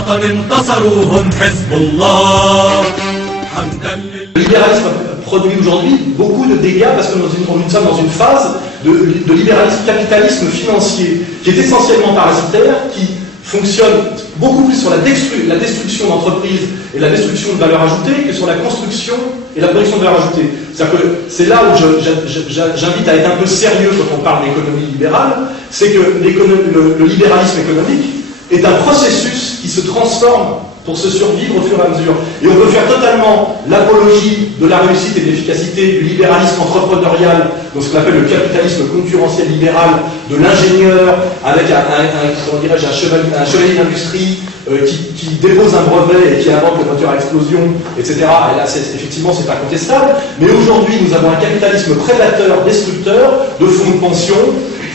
وطن انتصروا هم حزب الله. Le libéralisme produit aujourd'hui beaucoup de dégâts parce que nous sommes dans une phase de libéralisme capitalisme financier qui est essentiellement parasitaire, qui fonctionne beaucoup plus sur la destruction d'entreprises et la destruction de valeur ajoutée que sur la construction et la production de valeur ajoutée. C'est-à-dire que c'est là où j'invite à être un peu sérieux quand on parle d'économie libérale, c'est que le libéralisme économique est un processus qui se transforme pour se survivre au fur et à mesure. Et on peut faire totalement l'apologie de la réussite et de l'efficacité du libéralisme entrepreneurial, dans ce qu'on appelle le capitalisme concurrentiel libéral, de l'ingénieur avec un chevalier d'industrie qui dépose un brevet et qui invente le moteur à explosion, etc. Et là, effectivement, c'est incontestable. Mais aujourd'hui, nous avons un capitalisme prédateur, destructeur, de fonds de pension,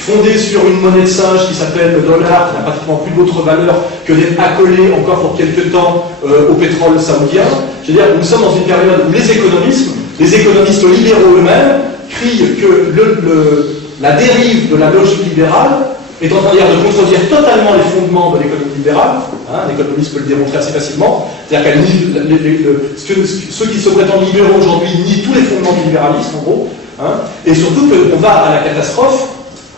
fondé sur une monnaie de singe qui s'appelle le dollar, qui n'a pratiquement plus d'autre valeur que d'être accolé encore pour quelque temps au pétrole saoudien. C'est-à-dire que nous sommes dans une période où les économistes libéraux eux-mêmes crient que la dérive de la logique libérale est en train de contredire totalement les fondements de l'économie libérale. Un économiste peut le démontrer assez facilement. C'est-à-dire que ceux qui se prétendent libéraux aujourd'hui nient tous les fondements du libéralisme, en gros. Et surtout qu'on va à la catastrophe.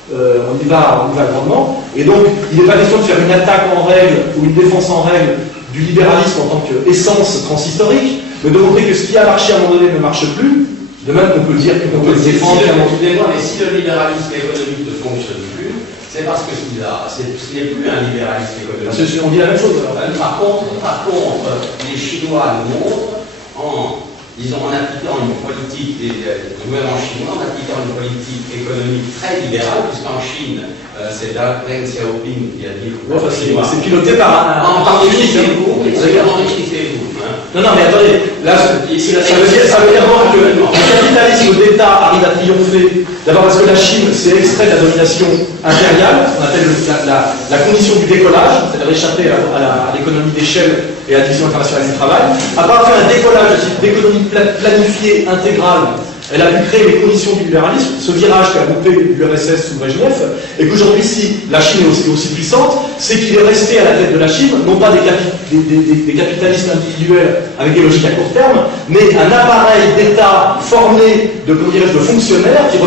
On y va grandement, et donc il n'est pas question de faire une attaque en règle ou une défense en règle du libéralisme en tant qu'essence transhistorique, mais de montrer que ce qui a marché à un moment donné ne marche plus, de même qu'on peut dire qu'on peut le défendre. Mais si le libéralisme économique ne fonctionne plus, c'est parce que ce n'est plus un libéralisme économique. On dit la même chose. Par contre, les Chinois nous montrent en appliquant une politique, le gouvernement chinois, en appliquant une politique économique très libérale, puisqu'en Chine, c'est Deng Xiaoping qui a dit... c'est piloté par un enrichissez-vous, enrichissez-vous. Non, mais attendez, là, ça veut dire que le capitalisme d'État arrive à triompher, d'abord parce que la Chine s'est extraite de la domination impériale, ce qu'on appelle la condition du décollage, c'est-à-dire échapper à l'économie d'échelle et à la division internationale du travail. Après avoir fait un décollage d'économie planifiée, intégrale, elle a pu créer les conditions du libéralisme, ce virage qu'a loupé l'URSS sous Brejnev, et qu'aujourd'hui, si la Chine est aussi puissante, c'est qu'il est resté à la tête de la Chine, non pas des capitalistes individuels avec des logiques à court terme, mais un appareil d'État formé de fonctionnaires qui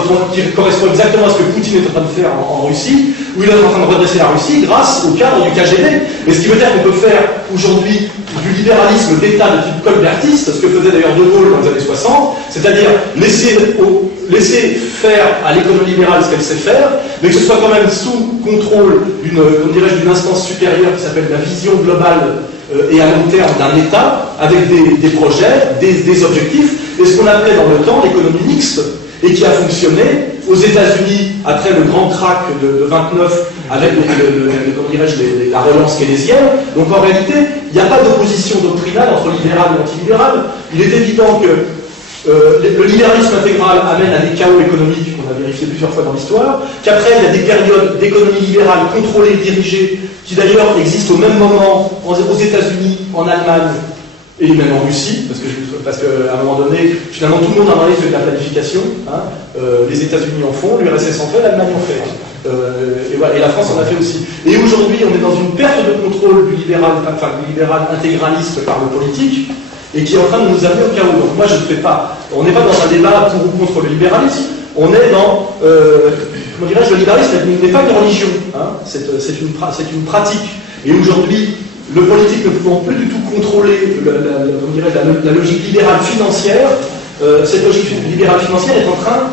correspond exactement à ce que Poutine est en train de faire en Russie, où il est en train de redresser la Russie grâce au cadre du KGB. Mais ce qui veut dire qu'on peut faire aujourd'hui du libéralisme d'État de type colbertiste, ce que faisait d'ailleurs De Gaulle dans les années 60, c'est-à-dire laisser faire à l'économie libérale ce qu'elle sait faire, mais que ce soit quand même sous contrôle d'une instance supérieure qui s'appelle la vision globale et à long terme d'un État, avec des projets, des objectifs, et ce qu'on appelait dans le temps l'économie mixte, et qui a fonctionné aux États-Unis après le grand krach de 29 avec la relance keynésienne. Donc en réalité, il n'y a pas d'opposition doctrinale entre libéral et antilibéral. Il est évident que le libéralisme intégral amène à des chaos économiques qu'on a vérifié plusieurs fois dans l'histoire, qu'après il y a des périodes d'économie libérale contrôlée, dirigée, qui d'ailleurs existent au même moment aux États-Unis, en Allemagne, et même en Russie, parce qu'à un moment donné, finalement tout le monde a fait de la planification, les États-Unis en font, l'URSS en fait, l'Allemagne en fait. Et la France en a fait aussi. Et aujourd'hui, on est dans une perte de contrôle du libéral intégraliste par le politique, et qui est en train de nous amener au chaos. Donc moi, on n'est pas dans un débat pour ou contre le libéralisme, on est dans, le libéralisme n'est pas une religion, c'est une pratique. Et aujourd'hui, le politique ne pouvant plus du tout contrôler la logique libérale financière, cette logique libérale financière est en train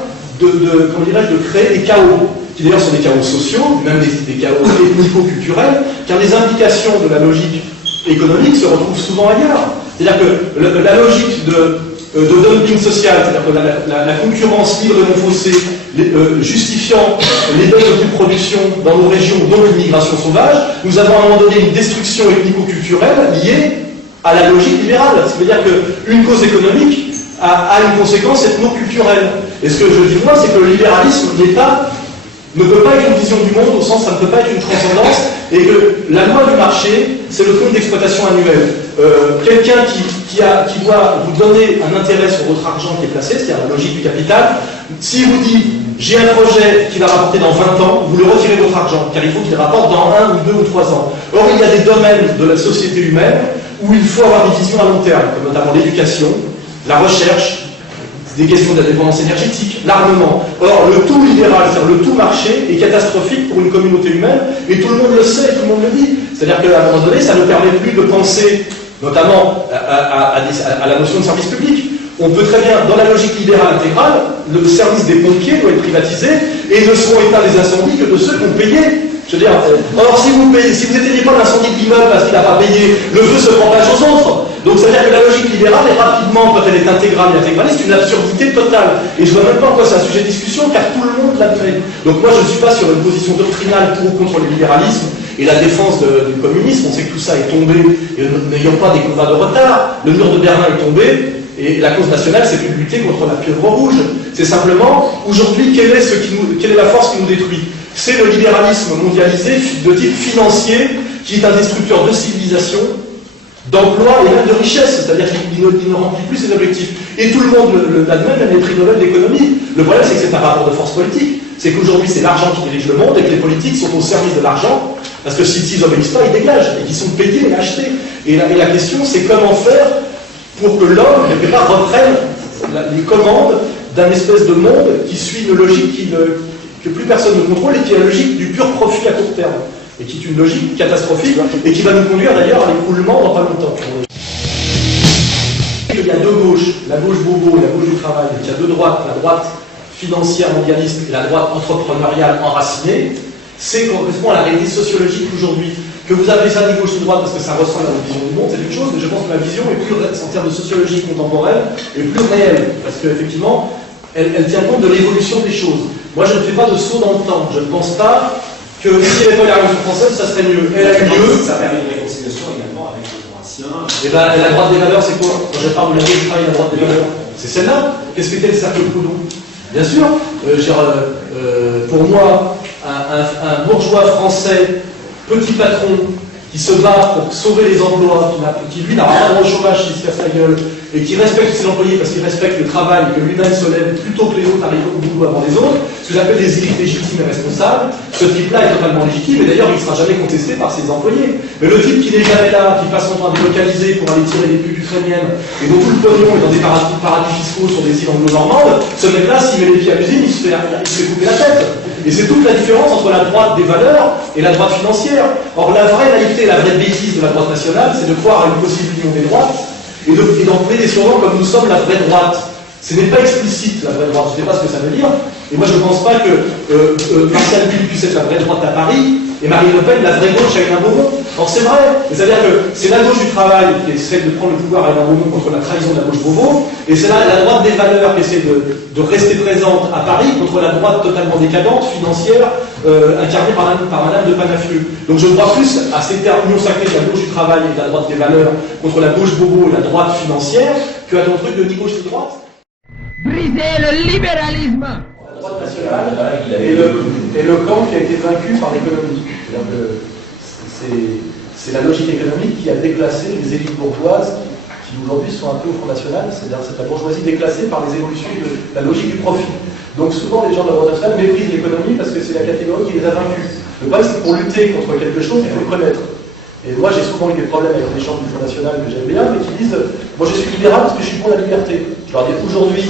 de créer des chaos, qui d'ailleurs sont des chaos sociaux, même des chaos ethnico-culturels, car les implications de la logique économique se retrouvent souvent ailleurs. C'est-à-dire que la logique de dumping social, c'est-à-dire que la concurrence libre et non faussée, justifiant les baisses de coûts de production dans nos régions, dont l'immigration sauvage, nous avons à un moment donné une destruction ethnico-culturelle liée à la logique libérale. Ça veut dire qu'une cause économique a une conséquence ethno-culturelle. Et ce que je dis moi, c'est que le libéralisme ne peut pas être une vision du monde, au sens ça ne peut pas être une transcendance, et que la loi du marché, c'est le compte d'exploitation annuel. Quelqu'un qui doit vous donner un intérêt sur votre argent qui est placé, c'est-à-dire la logique du capital, s'il vous dit j'ai un projet qui va rapporter dans 20 ans, vous le retirez votre argent, car il faut qu'il rapporte dans 1 ou 2 ou 3 ans. Or, il y a des domaines de la société humaine où il faut avoir des visions à long terme, comme notamment l'éducation, la recherche, des questions de la dépendance énergétique, l'armement. Or, le tout libéral, c'est-à-dire le tout marché, est catastrophique pour une communauté humaine, et tout le monde le sait, tout le monde le dit. C'est-à-dire qu'à un moment donné, ça ne permet plus de penser, notamment à la notion de service public. On peut très bien, dans la logique libérale intégrale, le service des pompiers doit être privatisé, et ne seront éteints les incendies que de ceux qui ont payé. Je veux dire, or si vous n'éteignez pas l'incendie de l'immeuble parce qu'il n'a pas payé, le feu se propage aux autres. Donc c'est-à-dire que la logique libérale est rapidement, quand elle est intégrale et intégraliste, une absurdité totale. Et je ne vois même pas en quoi c'est un sujet de discussion, car tout le monde l'admet. Donc moi je ne suis pas sur une position doctrinale pour ou contre le libéralisme et la défense du communisme. On sait que tout ça est tombé, et n'ayons pas des combats de retard. Le mur de Berlin est tombé, et la cause nationale, c'est plus de lutter contre la pieuvre rouge. C'est simplement, aujourd'hui, quelle est la force qui nous détruit? C'est le libéralisme mondialisé de type financier, qui est un destructeur de civilisation, d'emploi et même de richesse, c'est-à-dire qu'il ne remplit plus ses objectifs. Et tout le monde l'admet, même les prix Nobel d'économie. Le problème, c'est que c'est un rapport de force politique. C'est qu'aujourd'hui, c'est l'argent qui dirige le monde et que les politiques sont au service de l'argent, parce que s'ils n'obéissent pas, ils dégagent, et qu'ils sont payés et achetés. Et la question, c'est comment faire pour que l'homme, quelque part, reprenne les commandes d'un espèce de monde qui suit une logique que plus personne ne contrôle et qui est la logique du pur profit à court terme. Et qui est une logique catastrophique et qui va nous conduire d'ailleurs à l'écroulement dans pas longtemps. Il y a deux gauches, la gauche bobo et la gauche du travail. Il y a deux droites, la droite financière mondialiste et la droite entrepreneuriale enracinée. C'est correspond à la réalité sociologique aujourd'hui. Que vous appelez ça des gauches ou droite parce que ça ressemble à votre vision du monde, c'est une chose, mais je pense que ma vision est plus, en termes de sociologie contemporaine, est plus réelle. Parce qu'effectivement, elle tient compte de l'évolution des choses. Moi, je ne fais pas de saut dans le temps. Je ne pense pas que si elle n'est pas la Révolution française, ça serait mieux. Elle a eu lieu. Ça permet une réconciliation également avec les anciens. Et bien, la droite des valeurs, c'est quoi? Quand je parle de la gauche, la droite des valeurs, c'est celle-là. Qu'est-ce que c'était le cercle Proudhon? Bien sûr, pour moi, un bourgeois français, petit patron, qui se bat pour sauver les emplois, qui lui n'a pas droit au chômage s'il se casse la gueule, et qui respecte ses employés parce qu'il respecte le travail, que lui-même se lève plutôt que les autres arrivent au boulot avant les autres, ce que j'appelle des élites légitimes et responsables. Ce type-là est totalement légitime, et d'ailleurs il ne sera jamais contesté par ses employés. Mais le type qui n'est jamais là, qui passe son temps à délocaliser pour aller tirer des putes ukrainiennes, et dont tout le pognon est dans des paradis fiscaux sur des îles anglo-normandes, ce mec-là, s'il met les pieds à l'usine, il se fait couper la tête. Et c'est toute la différence entre la droite des valeurs et la droite financière. Or, la vraie naïveté, la vraie bêtise de la droite nationale, c'est de croire à une possible union des droites et d'employer des surnoms comme nous sommes la vraie droite. Ce n'est pas explicite, la vraie droite, je ne sais pas ce que ça veut dire. Et moi, je ne pense pas que Martial Bulle puisse être la vraie droite à Paris et Marine Le Pen la vraie gauche à Hénin Beaumont. Or, c'est vrai. C'est-à-dire que c'est la gauche du travail qui essaie de prendre le pouvoir à Hénin Beaumont contre la trahison de la gauche Beauvau, et c'est la droite des valeurs qui essaie de rester présente à Paris contre la droite totalement décadente, financière, incarnée par Madame de Panafieux. Donc je crois plus à cette union sacrée de la gauche du travail et de la droite des valeurs contre la gauche Beauvau et la droite financière qu'à ton truc de ni gauche ni droite. Briser le libéralisme. La droite nationale et le camp qui a été vaincu par l'économie. C'est la logique économique qui a déclassé les élites bourgeoises qui aujourd'hui sont un peu au Front National, c'est-à-dire c'est la bourgeoisie déclassée par les évolutions de la logique du profit. Donc souvent les gens de la droite nationale méprisent l'économie parce que c'est la catégorie qui les a vaincus. Le problème c'est que pour lutter contre quelque chose, il faut le connaître. Et moi j'ai souvent eu des problèmes avec des gens du Front National que j'aime bien, mais qui disent « moi je suis libéral parce que je suis pour la liberté ». Je leur dis aujourd'hui,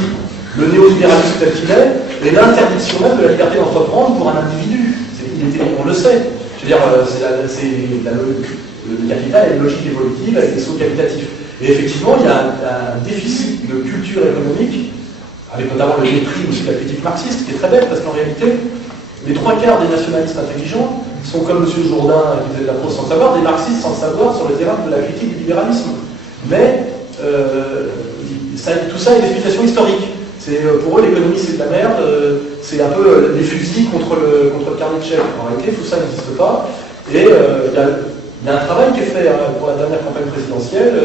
le néolibéralisme tel qu'il est l'interdiction même de la liberté d'entreprendre pour un individu. On le sait. Je veux dire, le capital a une logique évolutive avec des sauts qualitatifs. Et effectivement, il y a un déficit de culture économique, avec notamment le mépris aussi de la critique marxiste, qui est très bête, parce qu'en réalité, les 3 quarts des nationalistes intelligents sont comme M. Jourdain, qui faisait de la prose sans savoir, des marxistes sans savoir sur les erreurs de la critique du libéralisme. Mais tout ça est une explication historique. Pour eux, l'économie, c'est de la merde, c'est un peu des fusils contre le carnet de chèques. En réalité, tout ça n'existe pas. Et il y a un travail qui est fait pour la dernière campagne présidentielle.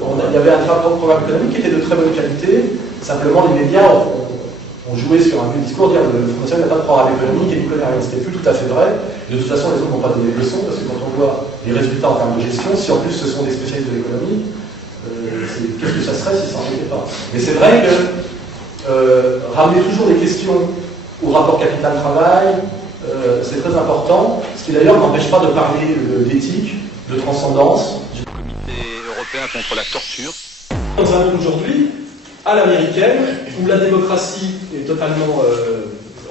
Il y avait un programme économique qui était de très bonne qualité. Simplement, les médias ont joué sur un vieux discours, dire que le Front National n'a pas de programme économique et n'y connaît rien. C'était plus tout à fait vrai. De toute façon, les autres n'ont pas donné de leçons, parce que quand on voit les résultats en termes de gestion, si en plus ce sont des spécialistes de l'économie, qu'est-ce que ça serait si ça n'en était pas? Mais c'est vrai que ramener toujours des questions au rapport capital-travail, c'est très important, ce qui d'ailleurs n'empêche pas de parler d'éthique, de transcendance. Du comité européen contre la torture. Dans un monde aujourd'hui, à l'américaine, où la démocratie est totalement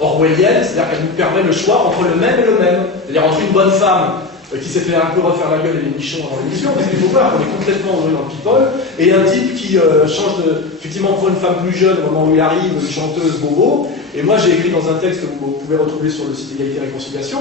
orwellienne, c'est-à-dire qu'elle nous permet le choix entre le même et le même. C'est-à-dire entre une bonne femme qui s'est fait un peu refaire la gueule et les nichons avant l'émission, parce qu'il faut voir qu'on est complètement aujourd'hui dans le people, et un type qui change de... Effectivement, pour une femme plus jeune, au moment où il arrive, une chanteuse bobo, et moi j'ai écrit dans un texte que vous pouvez retrouver sur le site Égalité et Réconciliation,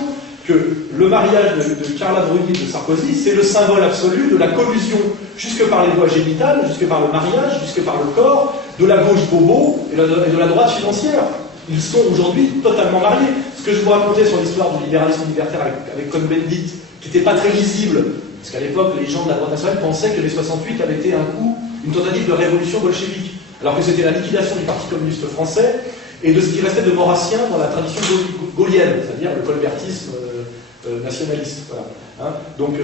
que le mariage de Carla Bruni et de Sarkozy, c'est le symbole absolu de la collusion, jusque par les voies génitales, jusque par le mariage, jusque par le corps, de la gauche bobo et de la droite financière. Ils sont aujourd'hui totalement mariés. Ce que je vous racontais sur l'histoire du libéralisme libertaire avec Cohn-Bendit, qui n'était pas très lisible, parce qu'à l'époque, les gens de la droite nationale pensaient que les 68 avaient été un coup, une tentative de révolution bolchevique, alors que c'était la liquidation du Parti communiste français et de ce qui restait de maurassien dans la tradition gaullienne, c'est-à-dire le colbertisme nationaliste. Voilà. Hein, donc,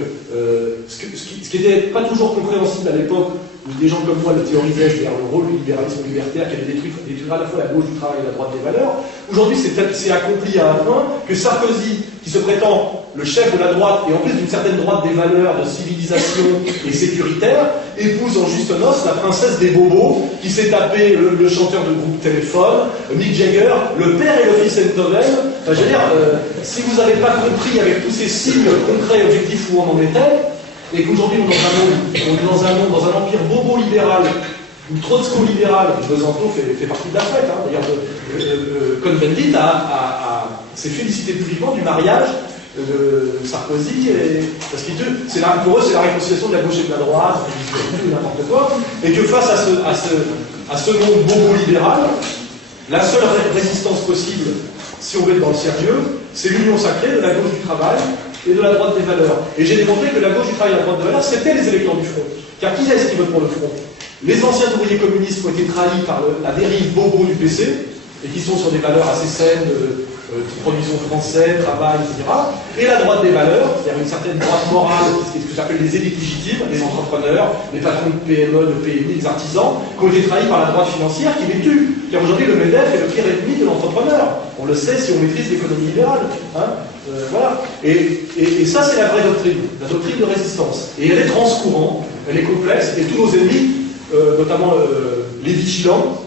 ce qui n'était pas toujours compréhensible à l'époque, où des gens comme moi le théorisaient, c'est-à-dire le rôle du libéralisme libertaire qui allait détruire à la fois la gauche du travail et la droite des valeurs, aujourd'hui c'est accompli à un point que Sarkozy, qui se prétend le chef de la droite, et en plus d'une certaine droite des valeurs de civilisation et sécuritaire, épouse en juste noces la princesse des bobos, qui s'est tapé le chanteur de groupe Téléphone, Mick Jagger, le père et le fils Enthoven. Enfin, je veux dire, si vous n'avez pas compris avec tous ces signes concrets et objectifs où on en était, et qu'aujourd'hui on est dans un empire bobo-libéral, ou trotsko-libéral, Besançon fait partie de la fête. Hein. D'ailleurs, Cohn-Bendit s'est félicité publiquement du mariage de Sarkozy, parce que pour eux c'est la réconciliation de la gauche et de la droite, n'importe quoi, et que face à ce monde bobo-libéral, la seule résistance possible, si on veut être dans le sérieux, c'est l'union sacrée de la gauche du travail et de la droite des valeurs. Et j'ai démontré que la gauche du travail et la droite des valeurs, c'était les électeurs du front. Car qui est-ce qui vote pour le front? Les anciens ouvriers communistes qui ont été trahis par la dérive bobo du PC, et qui sont sur des valeurs assez saines, production française, travail, etc. Et la droite des valeurs, c'est-à-dire une certaine droite morale, ce que j'appelle les élites légitimes, les entrepreneurs, les patrons de PME, de PMI, les artisans, qui ont été trahis par la droite financière qui les tue. Car aujourd'hui, le MEDEF est le pire ennemi de l'entrepreneur. On le sait si on maîtrise l'économie libérale. Hein, voilà. Et ça, c'est la vraie doctrine, la doctrine de résistance. Et elle est transcourant, elle est complexe, et tous nos ennemis, notamment les vigilants,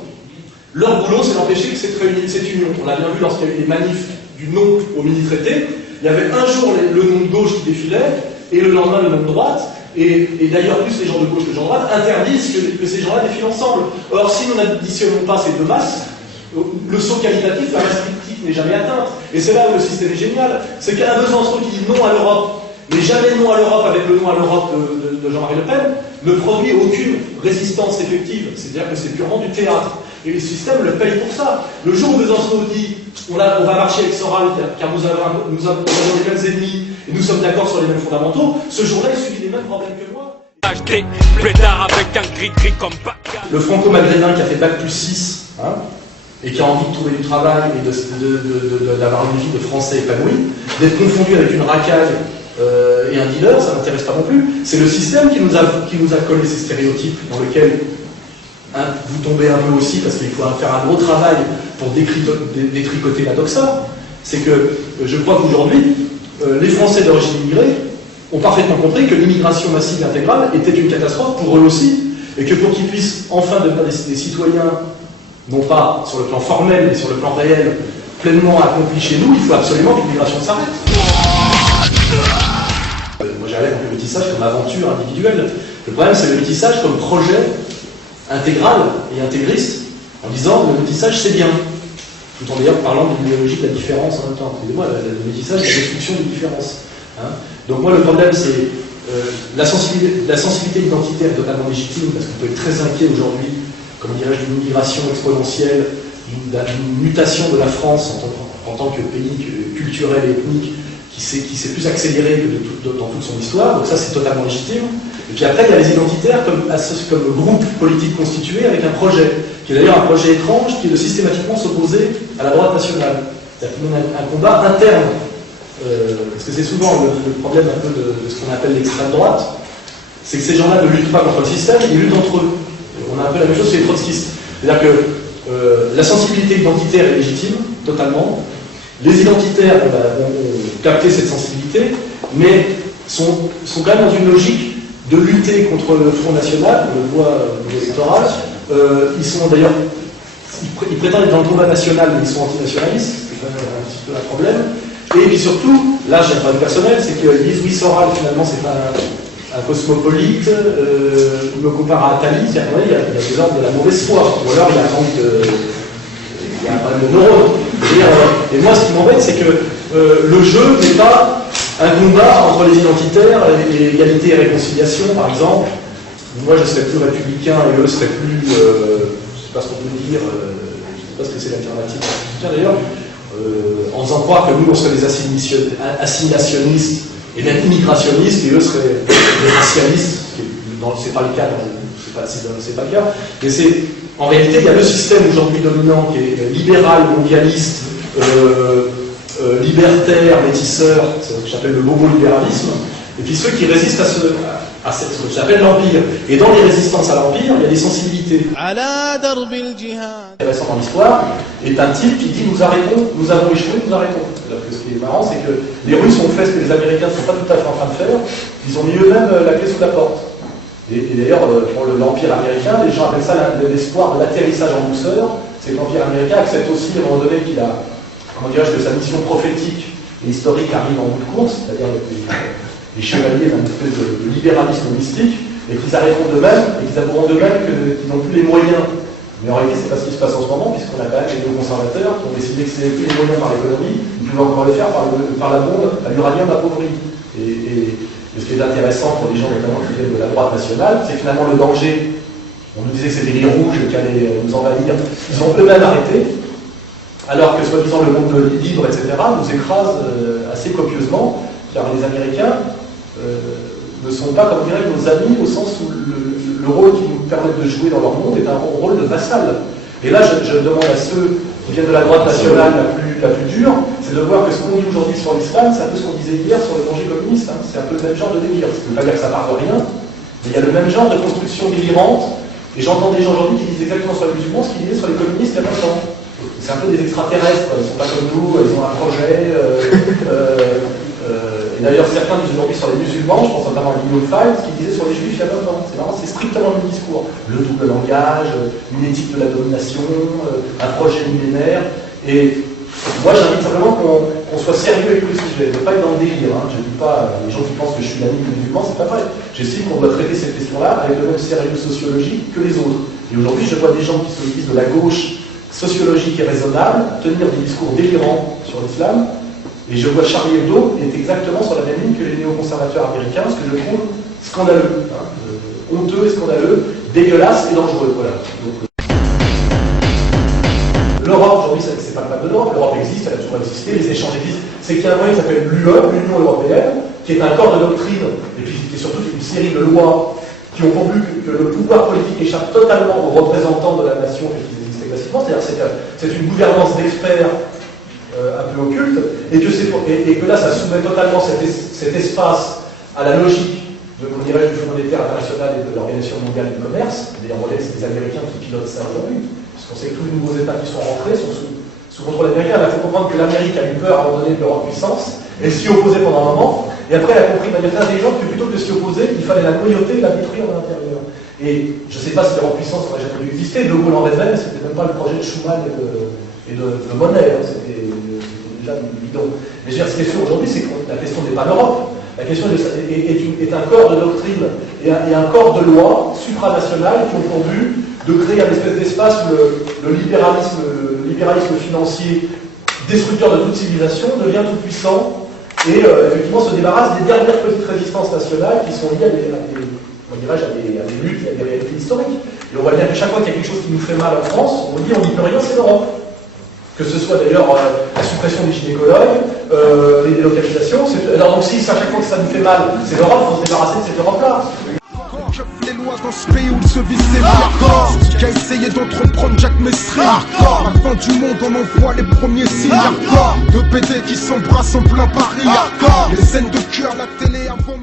leur boulot, c'est d'empêcher que cette union. On l'a bien vu lorsqu'il y a eu les manifs du non au mini-traité. Il y avait un jour le nom de gauche qui défilait, et le lendemain le nom de droite. Et d'ailleurs, plus les gens de gauche que les gens de droite interdisent que ces gens-là défilent ensemble. Or, si nous n'additionnons pas ces deux masses, le saut qualitatif, la masse critique n'est jamais atteinte. Et c'est là où le système est génial. C'est qu'un Besançon qui dit non à l'Europe, mais jamais non à l'Europe avec le non à l'Europe de Jean-Marie Le Pen, ne produit aucune résistance effective. C'est-à-dire que c'est purement du théâtre. Et le système le paye pour ça. Le jour où Besançon dit on va marcher avec Soral car nous avons les mêmes ennemis et nous sommes d'accord sur les mêmes fondamentaux, ce jour-là il subit les mêmes problèmes que moi. Le franco-maghrébin qui a fait Bac plus 6, hein, et qui a envie de trouver du travail et d'avoir une vie de français épanoui, d'être confondu avec une racaille et un dealer, ça ne m'intéresse pas non plus. C'est le système qui nous a collé ces stéréotypes dans lesquels vous tombez un peu aussi, parce qu'il faut faire un gros travail pour détricoter la doxa. C'est que je crois qu'aujourd'hui, les Français d'origine immigrée ont parfaitement compris que l'immigration massive et intégrale était une catastrophe pour eux aussi, et que pour qu'ils puissent enfin devenir des citoyens, non pas sur le plan formel, mais sur le plan réel, pleinement accomplis chez nous, il faut absolument que l'immigration s'arrête. Moi j'arrive avec le métissage comme aventure individuelle. Le problème c'est le métissage comme projet intégral et intégriste, en disant le métissage c'est bien, tout en d'ailleurs parlant de l'idéologie de la différence en même temps. Excusez-moi, le métissage c'est la destruction des différences. Hein. Donc moi le problème c'est la sensibilité identitaire est totalement légitime, parce qu'on peut être très inquiet aujourd'hui, comme dirais-je, d'une migration exponentielle, d'une mutation de la France en tant que pays culturel et ethnique qui s'est plus accéléré que dans toute son histoire, donc ça c'est totalement légitime. Et puis après il y a les identitaires comme groupe politique constitué avec un projet, qui est d'ailleurs un projet étrange, qui est de systématiquement s'opposer à la droite nationale. C'est-à-dire qu'on a un combat interne, parce que c'est souvent le problème un peu de ce qu'on appelle l'extrême droite, c'est que ces gens-là ne luttent pas contre le système, ils luttent entre eux. On a un peu la même chose chez les trotskistes. C'est-à-dire que La sensibilité identitaire est légitime, totalement. Les identitaires ont capté cette sensibilité, mais sont quand même dans une logique de lutter contre le Front National, on le voit au niveau électoral. Ils sont d'ailleurs, ils prétendent être dans le combat national, mais ils sont antinationalistes, c'est quand même un petit peu un problème. Et puis surtout, là j'ai un problème personnel, c'est que Louis Soral, finalement, c'est un cosmopolite, il me compare à Attali, c'est-à-dire qu'il y a des ordres de la mauvaise foi, ou alors il y a un manque de... Il y a un problème de neurones. Et moi, ce qui m'embête, c'est que le jeu n'est pas un combat entre les identitaires et égalité et réconciliation, par exemple. Moi, je serais plus républicain et eux seraient plus... je ne sais pas ce qu'on peut dire, je ne sais pas ce que c'est l'alternative républicain d'ailleurs, en faisant croire que nous, on serait des assimilationnistes et même immigrationnistes, et eux seraient des racialistes, c'est pas le cas, c'est pas le cas. Mais en réalité, il y a le système aujourd'hui dominant qui est libéral, mondialiste, libertaire, métisseur, ce que j'appelle le bobo-libéralisme, et puis ceux qui résistent à ce que j'appelle l'Empire. Et dans les résistances à l'Empire, il y a des sensibilités. Intéressant dans l'histoire est un type qui dit nous arrêtons, nous avons échoué, nous arrêtons. Alors que ce qui est marrant, c'est que les Russes ont fait ce que les Américains ne sont pas tout à fait en train de faire, ils ont mis eux-mêmes la clé sous la porte. Et d'ailleurs, pour l'Empire américain, les gens appellent ça l'espoir de l'atterrissage en douceur. C'est que l'Empire américain accepte aussi à un moment donné qu'il a, comment dirais-je, que sa mission prophétique et historique arrive en bout de course, c'est-à-dire les chevaliers d'un espèce de libéralisme mystique, et qu'ils arrêteront d'eux-mêmes, et qu'ils avoueront d'eux-mêmes qu'ils n'ont plus les moyens. Mais en réalité, c'est pas ce qui se passe en ce moment, puisqu'on a quand même les néoconservateurs qui ont décidé que c'était plus les moyens par l'économie, ils pouvaient encore le faire par la bombe à l'uranium appauvri. Et ce qui est intéressant pour les gens notamment qui viennent de la droite nationale, c'est finalement le danger. On nous disait que c'était les rouges qui allaient nous envahir. Ils ont eux-mêmes arrêté, alors que soi-disant le monde libre, etc., nous écrase assez copieusement, car les Américains ne sont pas, comme dirait, nos amis, au sens où le rôle qu'ils nous permettent de jouer dans leur monde est un rôle de vassal. Et là, je demande à ceux qui viennent de la droite nationale la plus dure, c'est de voir que ce qu'on dit aujourd'hui sur l'islam, c'est un peu ce qu'on disait hier sur le danger communiste. Hein. C'est un peu le même genre de délire. Ça ne veut pas dire que ça part de rien, mais il y a le même genre de construction délirante. Et j'entends des gens aujourd'hui qui disent exactement sur les musulmans ce qu'ils disaient sur les communistes il y a longtemps. C'est un peu des extraterrestres, ils ne sont pas comme nous, ils ont un projet. Et d'ailleurs, certains disent aujourd'hui sur les musulmans, je pense notamment à Guillaume Fay, ce qu'ils disaient sur les juifs il y a longtemps. C'est marrant, c'est strictement le même discours. Le double langage, une éthique de la domination, un projet millénaire. Et moi, j'invite simplement qu'on soit sérieux avec le sujet, ne pas être dans le délire. Hein. Je ne dis pas, les gens qui pensent que je suis l'ami des musulmans, c'est pas vrai. J'estime qu'on doit traiter cette question-là avec le même sérieux sociologique que les autres. Et aujourd'hui, je vois des gens qui se disent de la gauche sociologique et raisonnable tenir des discours délirants sur l'islam. Et je vois Charlie Hebdo est exactement sur la même ligne que les néoconservateurs américains, ce que je trouve scandaleux, hein, honteux et scandaleux, dégueulasse et dangereux. Voilà. L'Europe, aujourd'hui, c'est pas le mal de l'Europe. L'Europe existe, elle a toujours existé, les échanges existent. C'est qu'il y a un moyen qui s'appelle l'UE, l'Union Européenne, qui est un corps de doctrine, et puis qui est surtout une série de lois qui ont pour but que le pouvoir politique échappe totalement aux représentants de la nation qui existait classiquement. C'est-à-dire que c'est une gouvernance d'experts un peu occulte, et que là, ça soumet totalement cet espace à la logique du Fonds monétaire international et de l'Organisation mondiale du commerce. D'ailleurs, c'est les Américains qui pilotent ça aujourd'hui. Parce qu'on sait que tous les nouveaux États qui sont rentrés sont sous contrôle américain. Il faut comprendre que l'Amérique a eu peur à un moment donné de leur puissance, elle s'y opposait pendant un moment, et après elle a compris de manière très intelligente que plutôt que de s'y opposer, il fallait la noyauter et la détruire à l'intérieur. Et je ne sais pas si leur puissance n'aurait jamais dû exister. De Gaulle en rêvait, c'était même pas le projet de Schuman et de Monnet, hein. C'était déjà bidon. Mais je veux dire, ce qui est sûr aujourd'hui, c'est que la question n'est pas l'Europe. La question est un corps de doctrine et un corps de loi supranational qui ont pour but de créer un espèce d'espace où le libéralisme financier, destructeur de toute civilisation, devient tout puissant et effectivement se débarrasse des dernières petites résistances nationales qui sont liées à des luttes et à des réalités historiques. Et on voit bien que chaque fois qu'il y a quelque chose qui nous fait mal en France, on dit on n'y peut rien, c'est l'Europe. Que ce soit d'ailleurs la suppression des gynécologues, les délocalisations. Alors donc si à chaque fois que ça nous fait mal, c'est l'Europe, il faut se débarrasser de cette Europe-là. Les lois dans ce pays où il se vit ses hardcore, qui a essayé d'entreprendre Jacques Mestri. À la fin du monde on envoie les premiers signes hardcore, de PD qui s'embrassent en plein Paris hardcore. Les scènes de cœur, la télé avant